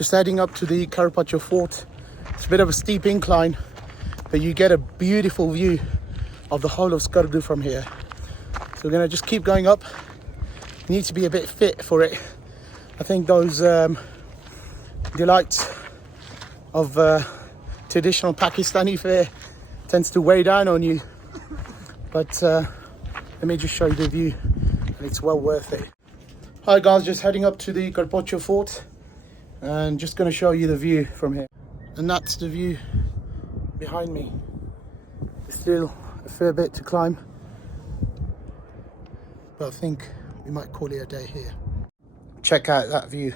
Just heading up to the Kharpocho Fort. It's a bit of a steep incline, but you get a beautiful view of the whole of Skardu from here. So we're gonna just keep going up. You need to be a bit fit for it. I think those delights of traditional Pakistani fare tends to weigh down on you. But let me just show you the view, and it's well worth it. Hi guys, just heading up to the Kharpocho Fort and just going to show you the view from here. And that's the view behind me. There's still a fair bit to climb, but I think we might call it a day here. Check out that view.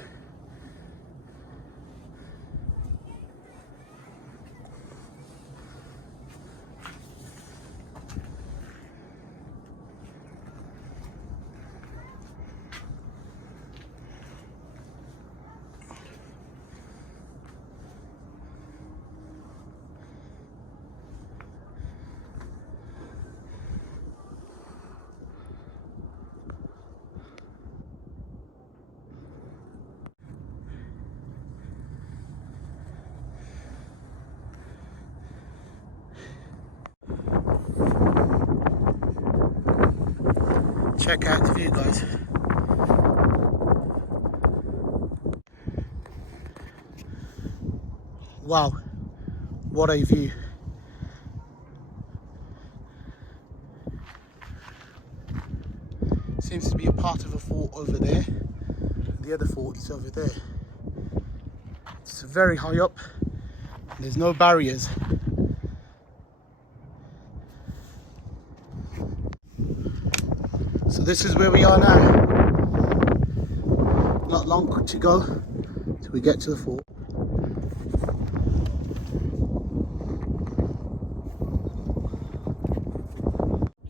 Check out the view, guys. Wow, what a view. Seems to be a part of a fort over there. The other fort is over there. It's very high up. There's no barriers. So this is where we are now. Not long to go till we get to the fort.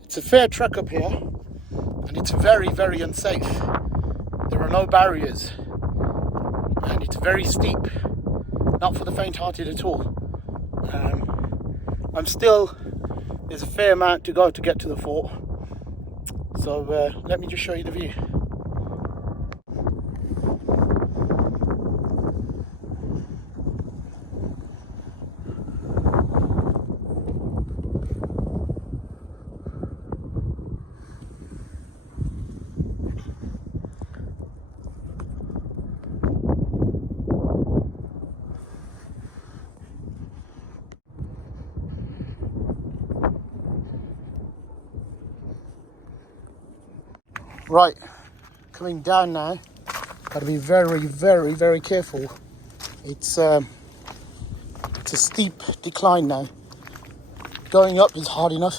It's a fair trek up here, and it's very, very unsafe. There are no barriers, and it's very steep. Not for the faint-hearted at all. There's a fair amount to go to get to the fort. So let me just show you the view. Right, coming down now. Got to be very, very, very careful. It's a steep decline now. Going up is hard enough,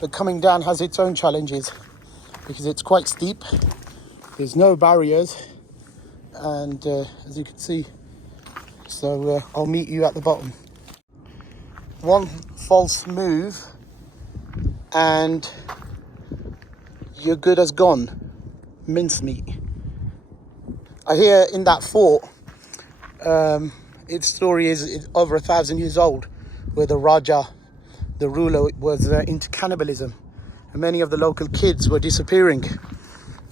but coming down has its own challenges because it's quite steep. There's no barriers, and as you can see, so I'll meet you at the bottom. One false move and you're good as gone. Mincemeat. I hear in that fort, its story is over 1,000 years old, where the Raja, the ruler, was into cannibalism, and many of the local kids were disappearing,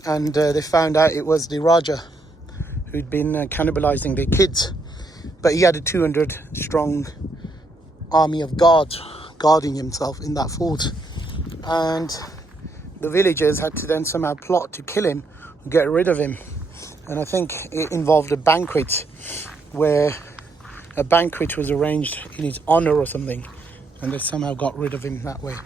and they found out it was the Raja who'd been cannibalizing their kids. But he had a 200 strong army of guards guarding himself in that fort, and the villagers had to then somehow plot to kill him, get rid of him. And I think it involved a banquet, where a banquet was arranged in his honor or something, and they somehow got rid of him that way.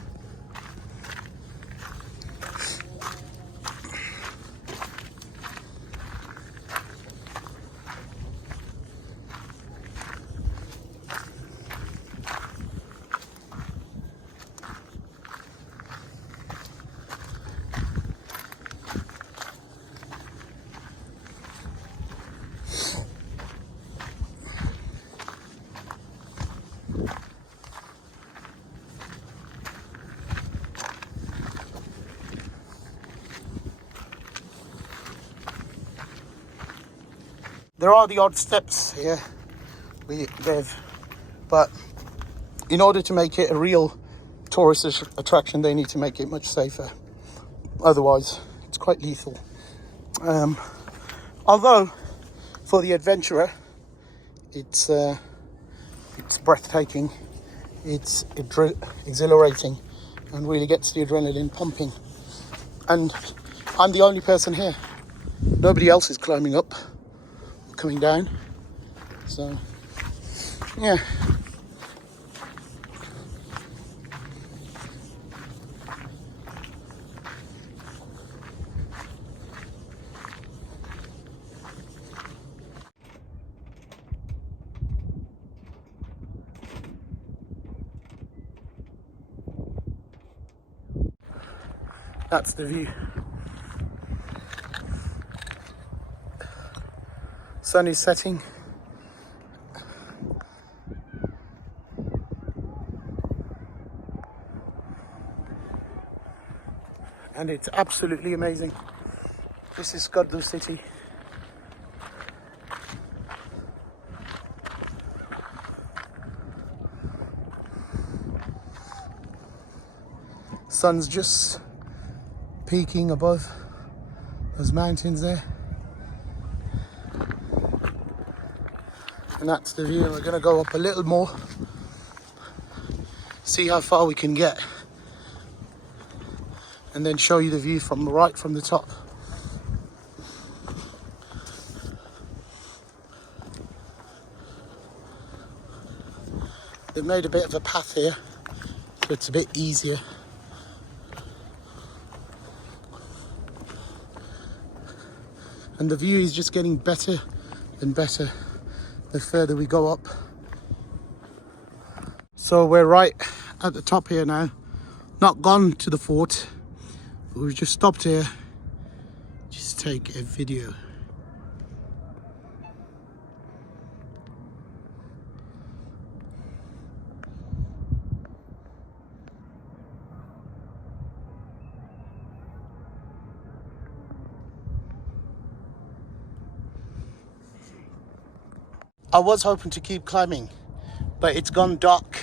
There are the odd steps here, but in order to make it a real tourist attraction, they need to make it much safer. Otherwise, it's quite lethal. Although, for the adventurer, It's breathtaking. It's exhilarating, and really gets the adrenaline pumping. And I'm the only person here. Nobody else is climbing up or coming down. So, yeah. That's the view. Sun is setting. And it's absolutely amazing. This is Skardu city. Sun's just peaking above those mountains there. And that's the view. We're gonna go up a little more, see how far we can get, and then show you the view from right from the top. They've made a bit of a path here, so it's a bit easier. And the view is just getting better and better the further we go up. So we're right at the top here now. Not gone to the fort, but we've just stopped here just to take a video. I was hoping to keep climbing, but it's gone dark,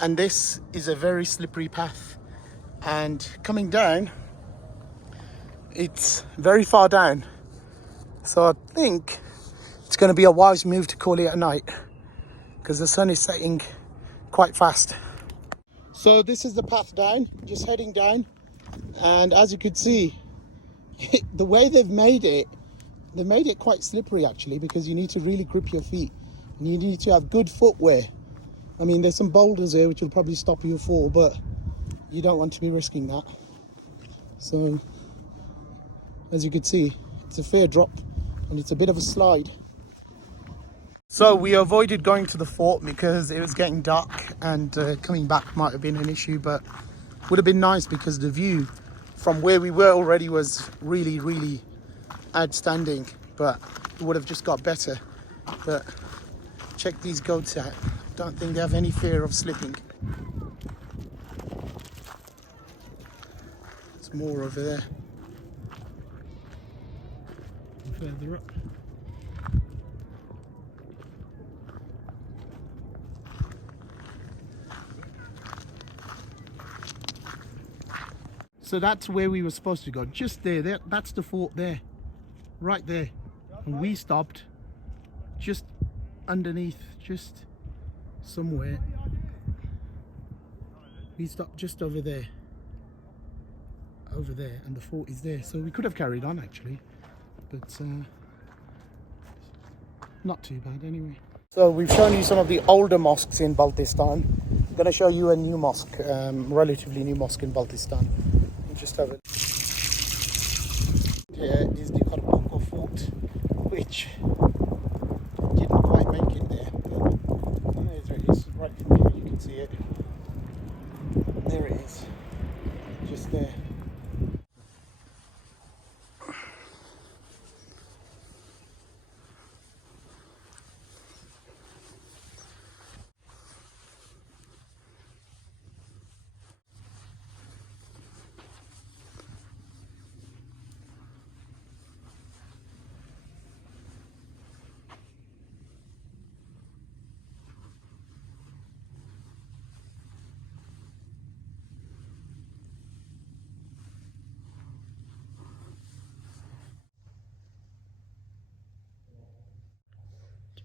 and this is a very slippery path. And coming down, it's very far down. So I think it's going to be a wise move to call it a night, because the sun is setting quite fast. So this is the path down, just heading down. And as you could see, the way they've made it quite slippery actually, because you need to really grip your feet and you need to have good footwear. I mean, there's some boulders here which will probably stop you fall, but you don't want to be risking that. So as you can see, it's a fair drop and it's a bit of a slide. So we avoided going to the fort because it was getting dark, and coming back might have been an issue, but would have been nice because the view from where we were already was really, really outstanding, but it would have just got better. But check these goats out. Don't think they have any fear of slipping. There's more over there. Further up. So that's where we were supposed to go, just there. That's the fort there, right there. And we stopped just underneath, just somewhere. We stopped just over there, and the fort is there. So we could have carried on actually, but not too bad anyway. So we've shown you some of the older mosques in Baltistan. I'm going to show you a new mosque, relatively new mosque in Baltistan. Just have it. Here is the Kharpocho Fort, which didn't quite make it there. But there it is, right from here you can see it. There it is, just there.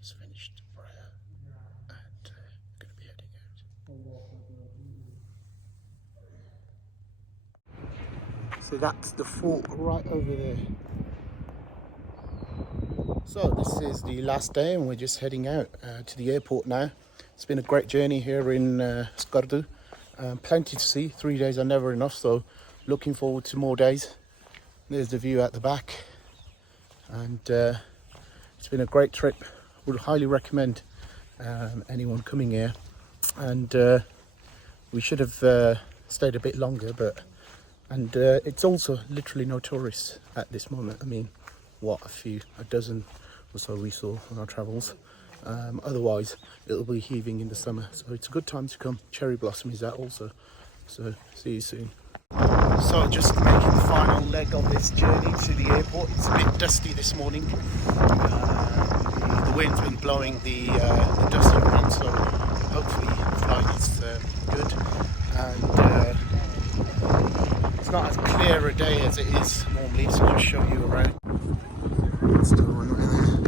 just finished prayer and going to be heading out. So that's the fort right over there. So this is the last day and we're just heading out to the airport now. It's been a great journey here in Skardu. Plenty to see. 3 days are never enough, so looking forward to more days. There's the view at the back, and it's been a great trip. Would highly recommend anyone coming here. And we should have stayed a bit longer, but it's also literally no tourists at this moment. I mean, what, a dozen or so we saw on our travels. Otherwise it'll be heaving in the summer, so it's a good time to come. Cherry blossom is out also, so see you soon. So just making the final leg of this journey to the airport. It's a bit dusty this morning. The wind's been blowing the dust around, so hopefully the flight is good. And it's not as clear a day as it is normally, so I'll just show you around. Still one way there.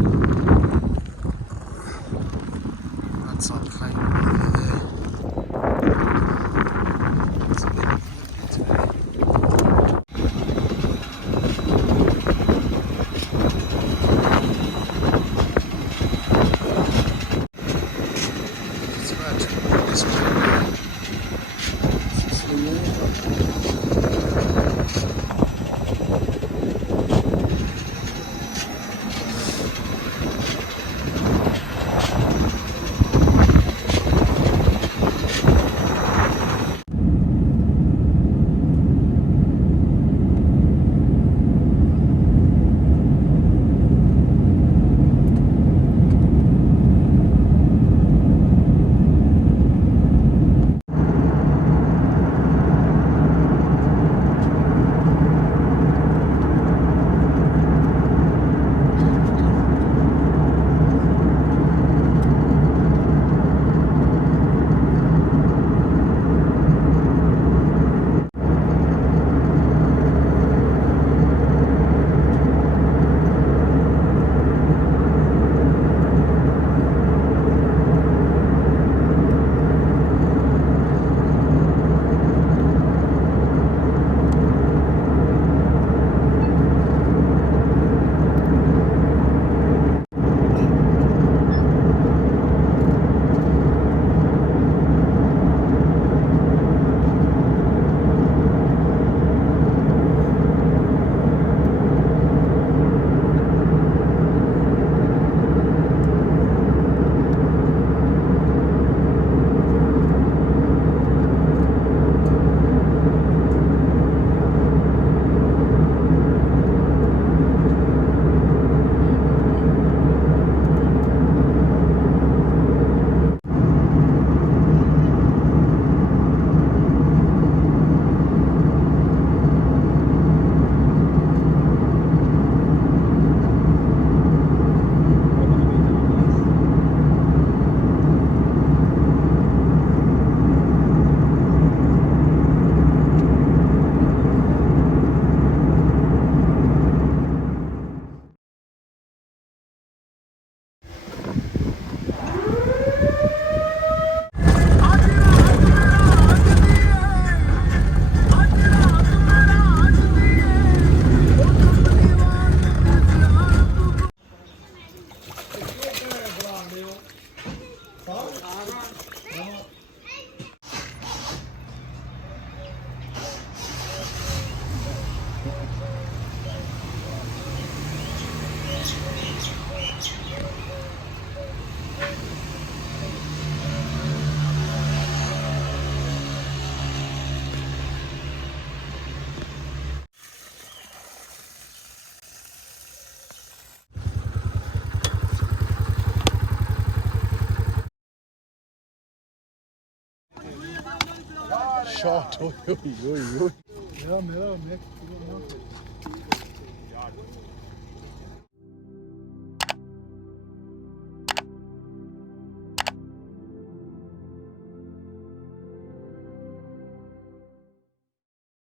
That's our plane over there. It's a bit today. It's about this way. Shot.